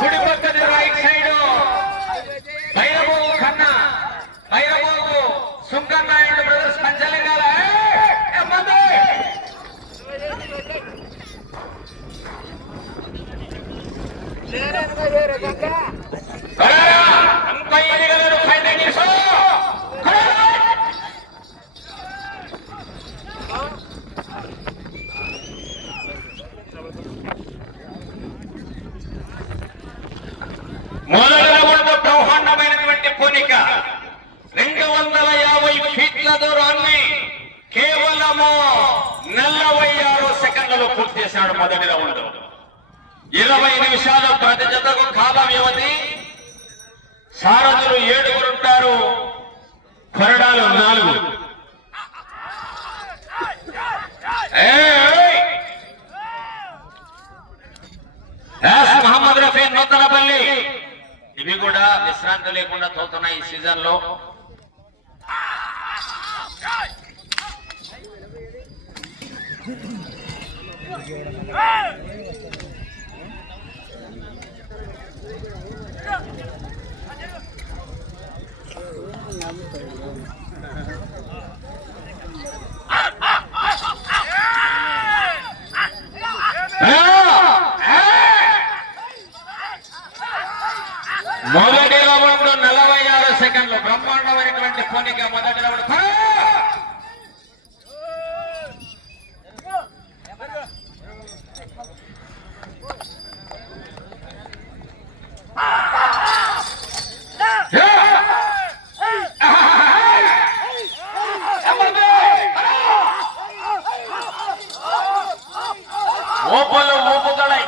కుడి పక్కన right side భైరబాబు కన్నా భైరబాబు సుంకన్న అండ్ బ్రదర్స్ పంచలింగాల మొదటి రౌండ్ బ్రహ్మాండమైనటువంటి పోలిక 250 ఫీట్ల దూరాన్ని కేవలము 46 సెకండ్లలో పూర్తి చేశాడు. మొదటి రౌండ్ 20 నిమిషాలు ప్రతి జతకు కాల వ్యవధి. సారథులు 7 ఉంటారు, కొరడాలు 4. మహమ్మద్ రఫీ నూతనపల్లి ఇవి కూడా విశ్రాంతి లేకుండా తోలుతున్నాయి ఈ సీజన్ లో. మొదటి రౌండ్ 46 సెకండ్లు బ్రహ్మాండమైనటువంటి పోలిక. మొదటి రౌండ్ ఓపులు ఊపుകളై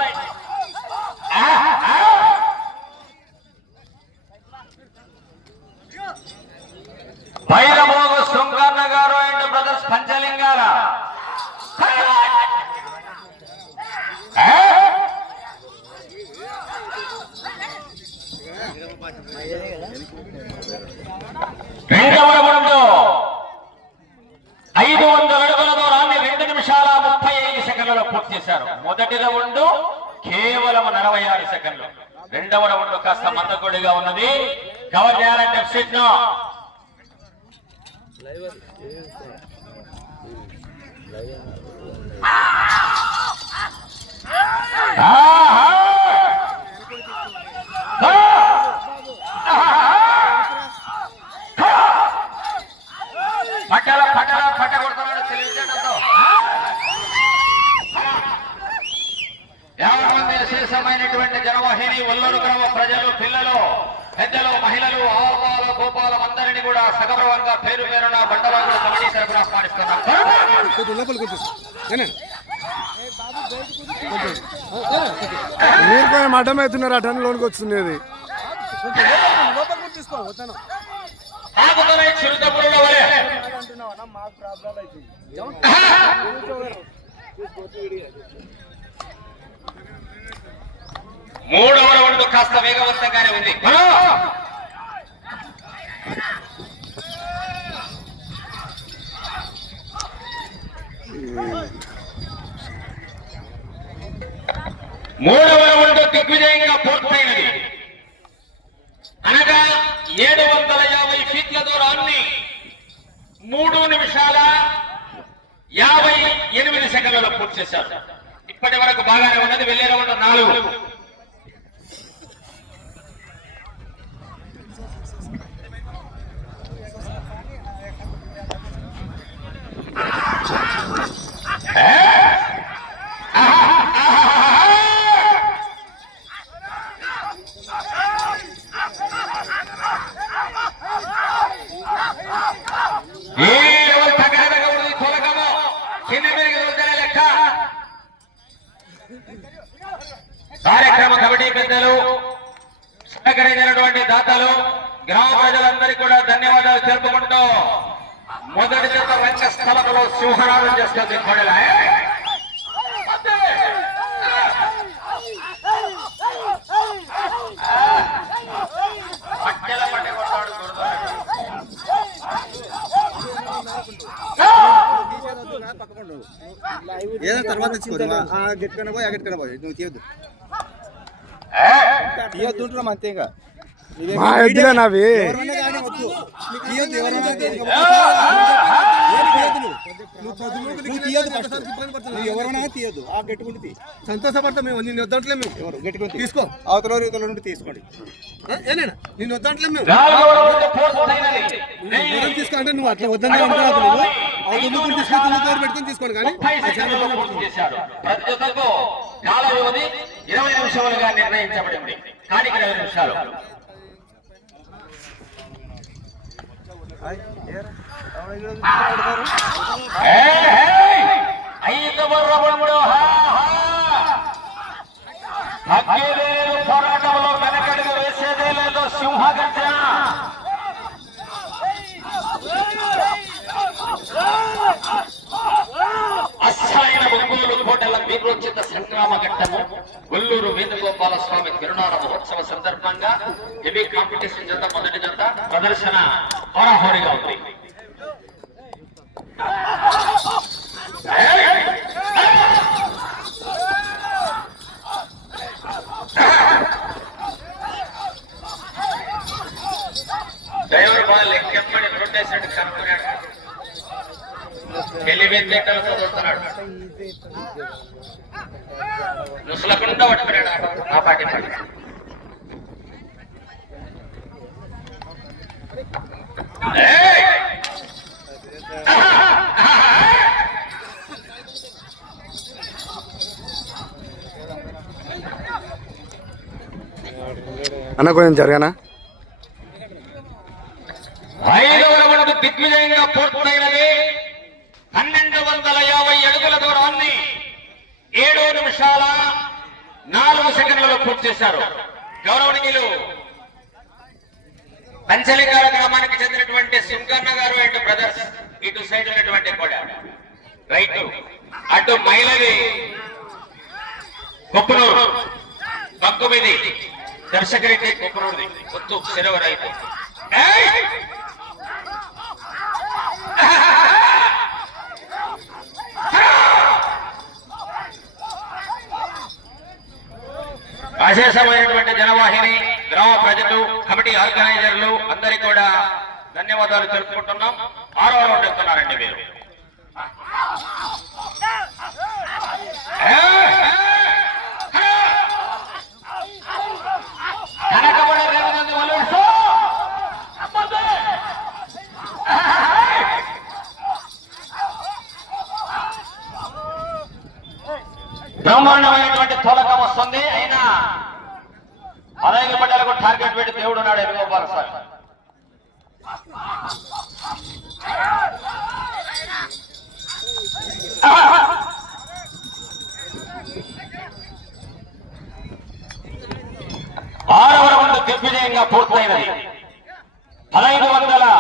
భైరబాబు సుంకన్న గారు అండ్ బ్రదర్స్ పంచలింగాల రెండవ రౌండ్ 500 అడుగుల దూరాన్ని 2 నిమిషాల 35 సెకండ్లలో పూర్తి చేశారు. మొదటి రౌండ్ కేవలం 46 సెకండ్లు. రెండవ రౌండ్ కాస్త మందకొడిగా ఉన్నది. కవర్ చేయాలంటే డెఫిసిట్ ను పట్ట కొడుతున్నాడు తెలియజేయడంతో 50 మంది విశేషమైనటువంటి జనవాహిని ఒల్లూరు గ్రామ ప్రజలు, పిల్లలు, పెద్దలు, మహిళలు, ఆవాల గోపాలం అందరినీ కూడా సగౌరవంగా పేరు పేరున బండవాగుల కమిటీ తరఫున ఆహ్వానిస్తున్నారు. మీరు అడ్డమవుతున్నారు. అటన్ లోనికి వస్తున్నది మూడవ రౌండ్ కాస్త వేగవంతంగానే ఉంది. మూడవ రౌండ్ దిగ్విజయంగా పూర్తయినది. అనగా 750 ఫీట్ల దూరాన్ని 3 నిమిషాల 58 సెకండ్లలో పూర్తి చేశారు. ఇప్పటి వరకు బాగానే ఉన్నది. వెళ్ళే రౌండ్ 4. కార్యక్రమ కమిటీ పెద్దలు, సహకరించినటువంటి దాతలు, గ్రామ ప్రజలందరికీ కూడా ధన్యవాదాలు తెలుపుకుంటూ మొదటి జత రంగస్థలంలో సింహనాదం చేస్తుంది. ఏదో తర్వాత గెట్టుకన పోయి ఆ గెట్టుకన పోయి నువ్వు తీయద్దు. తీయొద్దుంటున్నాం అంతేగా మా ఎద్దులేనా అవి? ఎవరైనా తీయద్దు ఆ గట్టుకుంటే సంతోషపడతాం మేము, నిన్ను వద్దంటలే మేము. ఎవరు గట్టుకుంటే తీసుకో, అవతల యువతల నుండి తీసుకోండి. ఏనేనా నిన్ను వద్దంటలే మేము. 4వ రౌండ్ పూర్తయినది. దూరం తీసుకో అంటే నువ్వు అట్లా వద్దని అంటున్నావు. నువ్వు ఆ దున్నుకుని తీసుకొని దున్నుకోరు పెట్టుకొని తీసుకోండి. కానీ 30 సెకండ్లలో పూర్తి చేశాడు. ప్రతి జతకు కాల వ్యవధి 20 నిమిషాలుగా నిర్ణయించబడింది. కానికి 20 నిమిషాలు. ఐదవ రౌండ్ తగ్గేదే లేదు, పోరాటంలో వెనకడుగు వేసేదే లేదు. సింహగర్జన అస్సాయన ఒంగోలు కోటల వీరోచిత సంగ్రామ ఘట్టము ఒల్లూరు వేణుగోపాల స్వామి తిరునాళ మహోత్సవ సందర్భంగా హెవీ కాంపిటీషన్ జత మొదటి జత ప్రదర్శన హోరాహోరీగా ఉంది. డ్రైవర్ బాగా లెక్కెమ్మడి రొట్టేసాడు, కనుక్కున్నాడు, ఎలివేటర్లు చదువుతున్నాడు, ముసలకుండా పట్టుకున్నాడు ఆ పాటి పాటి. అన్న కొంచెం జరగనా? 5వ రౌండ్ దిగ్విజయంగా పూర్తయినది. 1250 అడుగుల దూరాన్ని 7 నిమిషాల 4 సెకండ్లలో పూర్తి చేశారు. గౌరవనీయులు పంచలికాల గ్రామానికి చెందినటువంటి సుంకన్న గారు అండ్ బ్రదర్స్ ఇటు సైడ్ ఉన్నటువంటి కూడా రైట్, అటు మైలవి కొప్పునూరు పక్కుమిది దర్శకరెడ్డి కొప్పునూరుది కొత్తు సెలవు రైతు. అశేషమైనటువంటి జనవాహిని, గ్రామ ప్రజలు, కమిటీ ఆర్గనైజర్లు అందరికీ కూడా ధన్యవాదాలు తెలుపుకుంటున్నాం. 6వ రౌండ్ ఎక్కుతున్నారండి మీరు. కనకబడే రేవనంది వలుసు బ్రహ్మాండమైనటువంటి తోలకం వస్తుంది. అయినా 15 పడ్డలకు టార్గెట్ పెట్టి దేవుడు ఉన్నాడు ఎదుగోపాల సార్. ఆరవ రౌండ్ దిగ్విజయంగా పూర్తయినది. 1500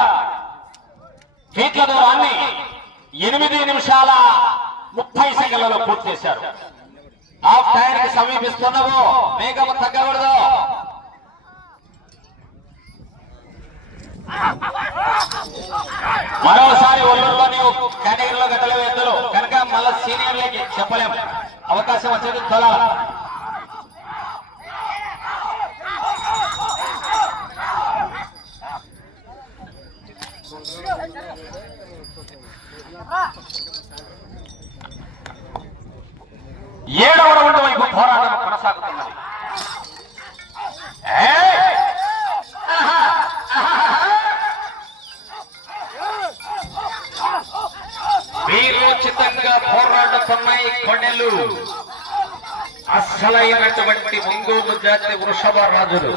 ఫీట్ల దూరాన్ని 8 నిమిషాల 30 సెకండ్లలో పూర్తి చేశారు. హాఫ్ టైర్ కి సమీపిస్తున్నాము, వేగము తగ్గకూడదు. మరోసారి ఒళ్ళూరులోని కేటగిరీలో గతల ఎద్దులు కనుక మళ్ళా సీనియర్లకి చెప్పలేము, అవకాశం వచ్చేది తొల. ఏడవ రౌండ్ వైపు పోరాటం కొనసాగుతున్నది. వీరోచితంగా పోరాడుతున్నాయి కొండలు. అస్సలైనటువంటి ఒంగోలు జాతి వృషభ రాజులు.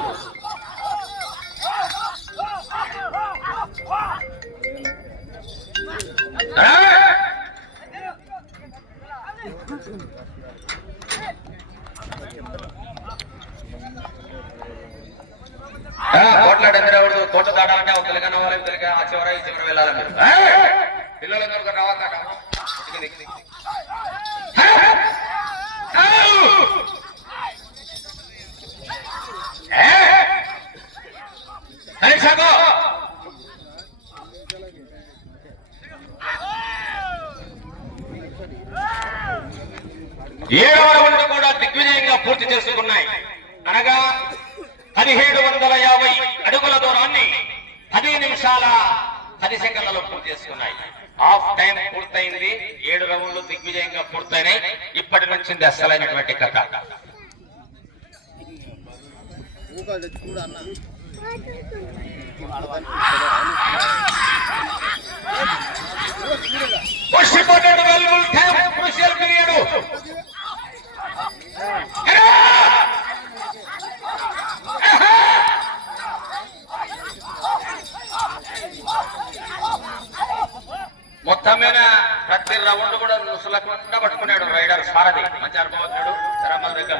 కోట్లాడెందుకు తోట దాడాలంటే ఒక తెలుగు నవ్వాలి, తెలుగు ఆ చివర ఈ చివర వెళ్ళాలి. మీరు పిల్లలందరూ రావక ఏడవ రౌండ్ కూడా దిగ్విజయంగా పూర్తి చేసుకున్నాయి. అనగా 1750 అడుగుల దూరాన్ని 10 నిమిషాల 10 సెకండ్లలో పూర్తి చేసుకున్నాయి. హాఫ్ టైం పూర్తయింది. 7 రౌండ్లు దిగ్విజయంగా పూర్తయినాయి. ఇప్పటి నుంచి అసలైనటువంటి కథ. మొత్తం మీద ప్రతి రౌండ్ కూడా నుసులకుండా పట్టుకున్నాడు రైడర్ సారథి. మంచి అనుభవజ్ఞుడు తెరమల దగ్గర.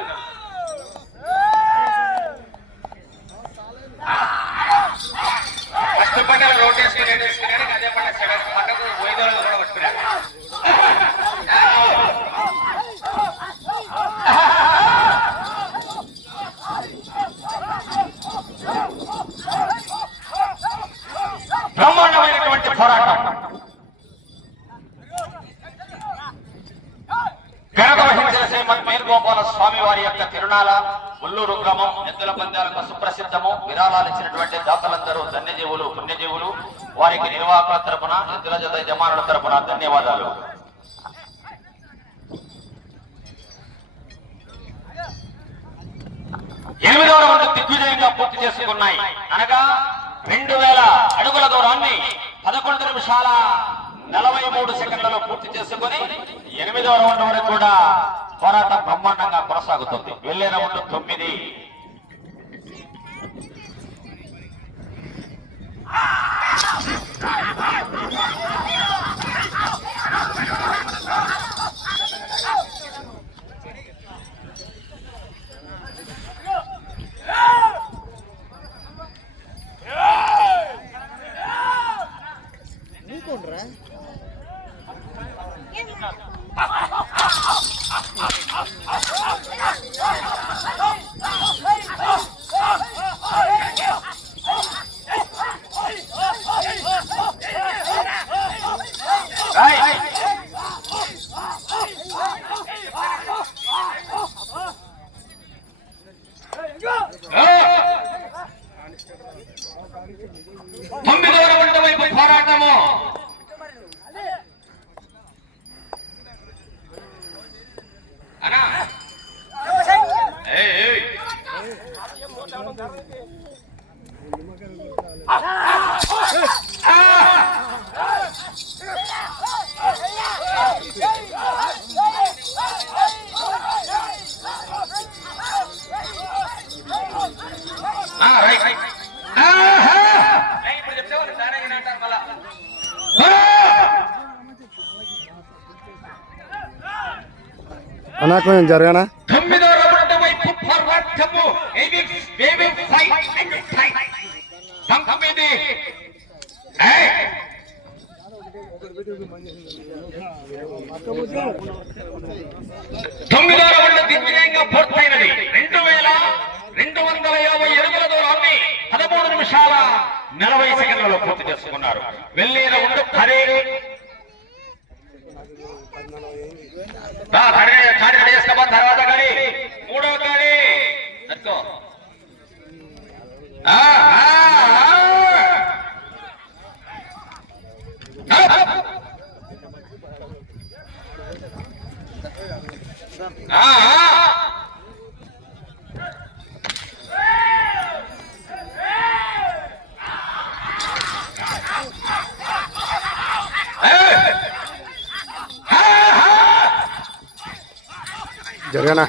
ఫస్ట్ పంటలు రోడ్ వేసుకున్నాడు. అదే పంట సెవెంత్ పంటకు వైద్యులు కూడా పట్టుకున్నాడు. బ్రహ్మాండమైనటువంటి పోరాటం. ఘనత వహించిన శ్రీమద్ వేణుగోపాల స్వామి వారి యొక్క తిరునాల ఉల్లూరు గ్రామం ఎద్దుల పందాలకు సుప్రసిద్ధము. విరాళాలు ఇచ్చినటువంటి దాతలందరూ ధన్యజీవులు, పుణ్యజీవులు. వారికి నిర్వాహకుల తరపున, ఎద్దుల జత యజమానుల తరపున ధన్యవాదాలు. ఎనిమిదవ రౌండ్ దిగ్విజయంగా పూర్తి చేసుకున్నాయి. అనగా 2000 అడుగుల దూరాన్ని 11 నిమిషాల 43 సెకండ్లలో పూర్తి చేసుకుని 8వ రౌండ్ వరకు కూడా పోరాటం బ్రహ్మాండంగా కొనసాగుతుంది. వెళ్లే రౌండ్ 9. తొమ్మిదవ రౌండ్ వైపు పోరాటము. అన్నా కొంచెం జరగనా. 9వ రౌండ్ వైపు పోరాటము. తొమ్మిదవ రౌండ్ దిగ్విజయంగా పూర్తయినది. 2250 అడుగుల దూరాన్ని 13 నిమిషాల 40 సెకండ్లలో పూర్తి చేసుకున్నారు. వెళ్లే రౌండ్ 10. కాడి వేసుకోబా. తర్వాత గాడి 3వ గాడి. జరగనా.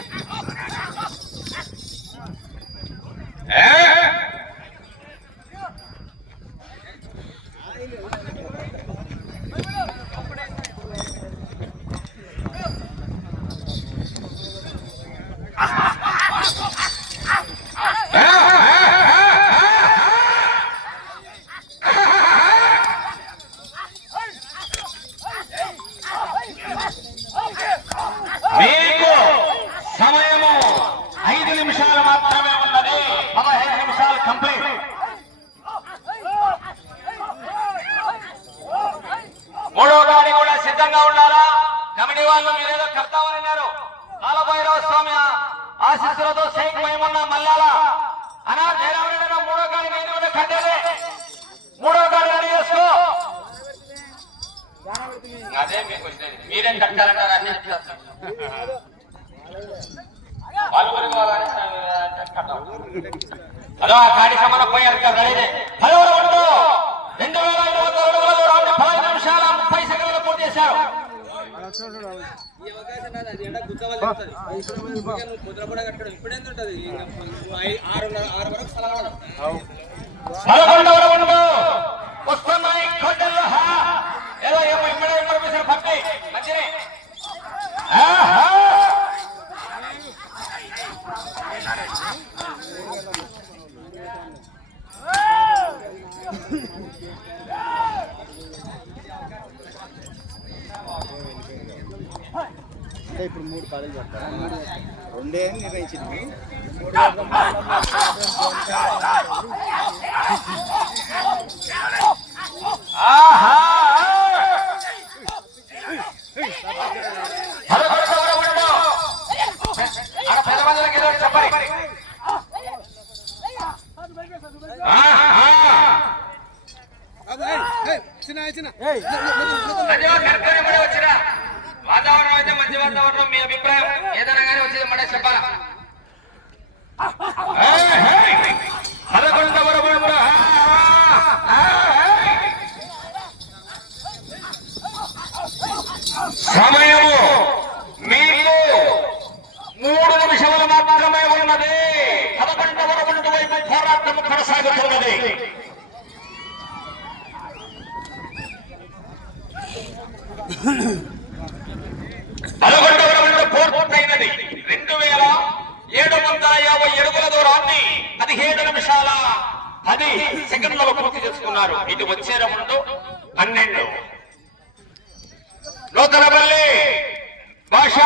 మీకు సమయము 5 నిమిషాలు మాత్రమే ఉన్నది. 15 నిమిషాలు కంప్లీట్. మూడో గాడి కూడా సిద్ధంగా ఉండాలా. కమిటీ వాళ్ళు మీరేదో కర్తామన్నారు. కాలభైరవ స్వామి ఆశీస్సులతో షేక్ మైమున్నా మల్లాల అనా జయరామరెడ్డి మూడో గాడి మీద కట్టేదే మూడో గాడి రెడీ చేసుకో అదే మీకు వచ్చినది మీరేం కట్టాలంటారు అన్ని హలో ఆ గాడి సంబంధం పోయారు రెడీ హలో 2022 నిమిషాల 30 సెకండ్లు పూర్తి చేశారు ఇప్పుడు 3 కాలేజీ పెడతారు రెండే నిర్ణయించింది వాతావరణం అయితే మంచి వాతావరణం మీ అభిప్రాయం ఏదైనా కానీ వచ్చేది మన చెప్పాలా సమయము మీకు 3 నిమిషాలు మాత్రమే ఉన్నది 11వ రౌండ్ వైపు పోరాటం కొనసాగుతున్నది పూర్తయినది 2750 అడుగుల దూరాన్ని 17 నిమిషాల 10 సెకండ్లలో పూర్తి చేసుకున్నారు ఇటు వచ్చే రౌండ్ 12 నూతనపల్లి భాష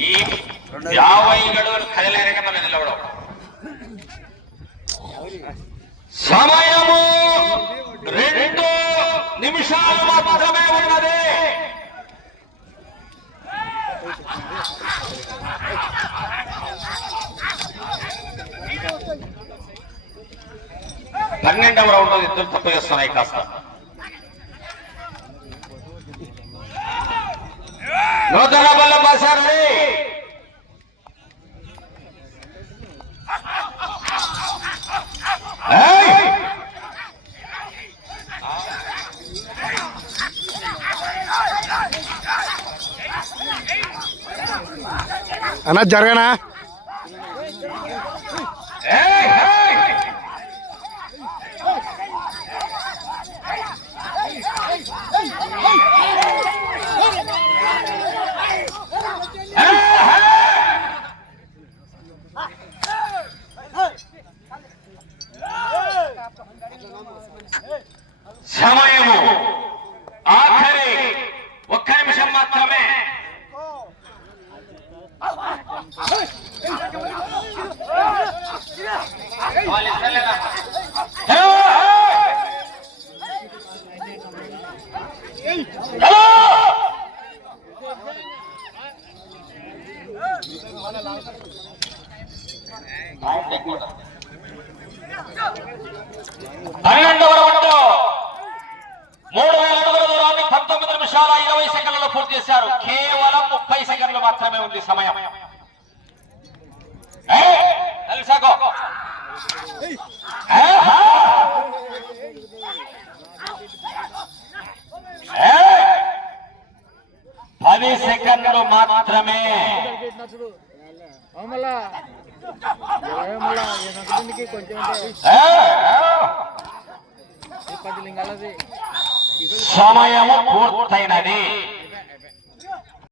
ఈ 50 గడువులు కదలేరని మనం నిలవడం సమయము 2 నిమిషాలు మాత్రమే ఉన్నది పన్నెండవ రౌండ్ ఇద్దరు తప్పు చేస్తున్నాయి కాస్త నూతన బల్ల బాసారు అన్నా జరగనా సమయము ఆఖరి 1 నిమిషం మాత్రమే పన్నెండవ రౌండ్ 3000 అడుగుల దూరాన్ని 19 నిమిషాల 20 సెకండ్లలో పూర్తి చేశారు కేవలం 30 సెకండ్లు మాత్రమే ఉంది సమయం తెలుసాకో 10 సెకండ్లు మాత్రమే సమయము పూర్తయినది